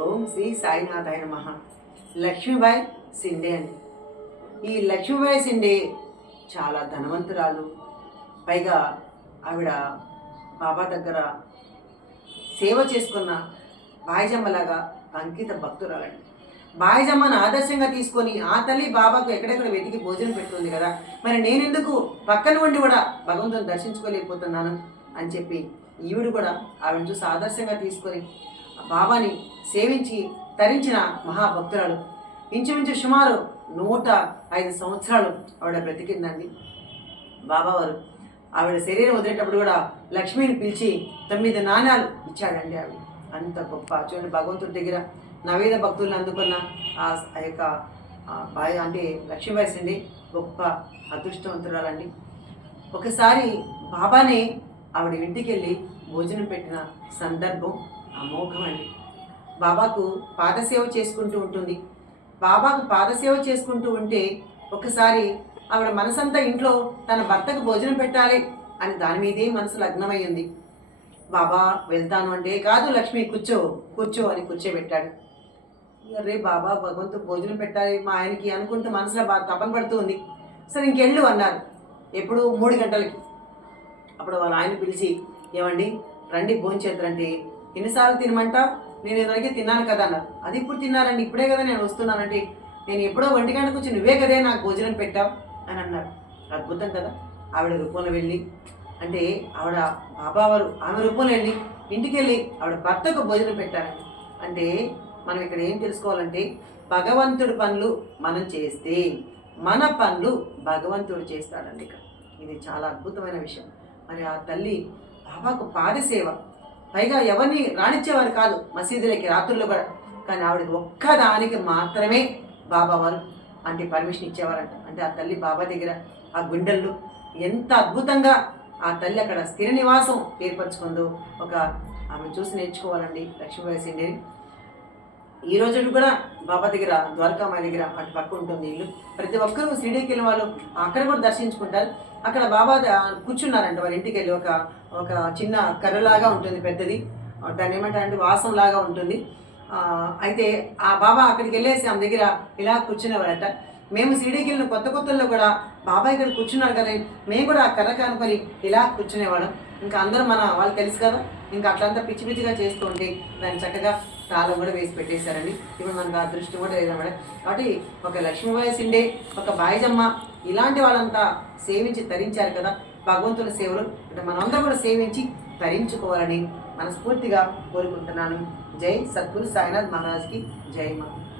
ఓం శ్రీ సాయినాథాయ నమః. లక్ష్మీబాయి సిండే అండి. ఈ లక్ష్మీబాయి సిండే చాలా ధనవంతురాలు. పైగా ఆవిడ బాబా దగ్గర సేవ చేసుకున్న బాయిజమ్మలాగా అంకిత భక్తురాలండి. బాయిజమ్మను ఆదర్శంగా తీసుకొని ఆ తల్లి బాబాకు ఎక్కడెక్కడ వెతికి భోజనం పెడుతుంది కదా, మరి నేనెందుకు పక్కన ఉండి కూడా భగవంతుని దర్శించుకోలేకపోతున్నాను అని చెప్పి ఈవిడు కూడా ఆవిడని చూసి ఆదర్శంగా తీసుకొని బాబాని సేవించి తరించిన మహాభక్తురాలు. ఇంచుమించు సుమారు 105 సంవత్సరాలు ఆవిడ బ్రతికిందండి. బాబావారు ఆవిడ శరీరం వదిలేటప్పుడు కూడా లక్ష్మిని పిలిచి 9 నాణ్యాలు ఇచ్చాడండి. ఆవిడ అంత గొప్ప చూడండి, భగవంతుడి దగ్గర నవేద భక్తులను అందుకున్న ఆ యొక్క బాయ్ అంటే లక్ష్మీబాయి సిండే గొప్ప అదృష్టవంతురాలండి. ఒకసారి బాబానే ఆవిడ ఇంటికి వెళ్ళి భోజనం పెట్టిన సందర్భం అమోఘం అండి. బాబాకు పాదసేవ చేసుకుంటూ ఉంటుంది. బాబాకు పాదసేవ చేసుకుంటూ ఉంటే ఒకసారి ఆవిడ మనసంతా ఇంట్లో తన భర్తకు భోజనం పెట్టాలి అని దాని మీదే మనసు లగ్నమయ్యింది. బాబా వెళ్తాను అంటే, కాదు లక్ష్మి కూర్చో కూర్చో అని కూర్చోబెట్టాడు. రే బాబా భగవంతుడు భోజనం పెట్టాలి మా ఆయనకి అనుకుంటూ మనసులో బాగా తపన పడుతూ ఉంది. సరే ఇంకెళ్ళు అన్నారు. ఎప్పుడు 3 గంటలకి. అప్పుడు వాళ్ళ ఆయన పిలిచి, ఏమండి రండి భోంచేద్దరంటే, ఎన్నిసార్లు తినమంటా, నేను ఇదివరకే తిన్నాను కదా అన్నారు. అది ఇప్పుడు తిన్నారండి, ఇప్పుడే కదా నేను వస్తున్నానంటే, నేను ఎప్పుడో 1 గంటకు వచ్చి నువ్వే కదే నాకు భోజనం పెట్టావు అని అన్నారు. అద్భుతం కదా. ఆవిడ రూపంలో వెళ్ళి, అంటే ఆవిడ బాబావారు ఆమె రూపంలో వెళ్ళి ఇంటికి వెళ్ళి ఆవిడ భర్తకు భోజనం పెట్టారండి. అంటే మనం ఇక్కడ ఏం తెలుసుకోవాలంటే, భగవంతుడి పనులు మనం చేస్తే మన పనులు భగవంతుడు చేస్తాడండి. ఇక్కడ ఇది చాలా అద్భుతమైన విషయం. మరి ఆ తల్లి బాబాకు పాదసేవ, పైగా ఎవరిని రాణించేవారు కాదు మసీదులకి రాత్రుల్లో కూడా, కానీ ఆవిడకి ఒక్కదానికి మాత్రమే బాబావారు అంటే పర్మిషన్ ఇచ్చేవారంట. అంటే ఆ తల్లి బాబా దగ్గర ఆ గుండెల్లో ఎంత అద్భుతంగా ఆ తల్లి అక్కడ స్థిర నివాసం ఏర్పరచుకుందో ఒక ఆమె చూసి నేర్చుకోవాలండి లక్ష్మీబాయి సిండేని. ఈ రోజు కూడా బాబా దగ్గర ద్వారకామాయి దగ్గర అటు పక్క ఉంటుంది ఇల్లు. ప్రతి ఒక్కరూ షిరిడీకి వెళ్ళిన వాళ్ళు అక్కడ కూడా దర్శించుకుంటారు. అక్కడ బాబా కూర్చున్నారంట. వాళ్ళ ఇంటికి వెళ్ళి ఒక చిన్న కర్రలాగా ఉంటుంది పెద్దది, దాన్ని ఏమంటారంటే వాసం లాగా ఉంటుంది. అయితే ఆ బాబా అక్కడికి వెళ్ళేసి ఆమె దగ్గర ఇలా కూర్చునేవారట. మేము షిరిడీకి వెళ్ళిన కొత్తలో కూడా బాబా ఇక్కడ కూర్చున్నారు కదా, మేము కూడా ఆ కర్ర కనుకొని ఇలా కూర్చునేవాళ్ళం. ఇంకా అందరూ వాళ్ళు తెలుసు కదా, ఇంకా అట్లంతా పిచ్చి పిచ్చిగా చేస్తూ ఉంటే దాన్ని చక్కగా తాళం కూడా వేసి పెట్టేశారండి. ఇప్పుడు మనకు ఆ దృష్టి కూడా లేదన్నమాట. కాబట్టి ఒక లక్ష్మీబాయి సిండే, ఒక బాయిజమ్మ ఇలాంటి వాళ్ళంతా సేవించి తరించారు కదా. భగవంతుని సేవలు అంటే మనందరం కూడా సేవించి తరించుకోవాలని మనస్ఫూర్తిగా కోరుకుంటున్నాను. జై సద్గురు సాయినాథ్ మహారాజ్కి జై మా.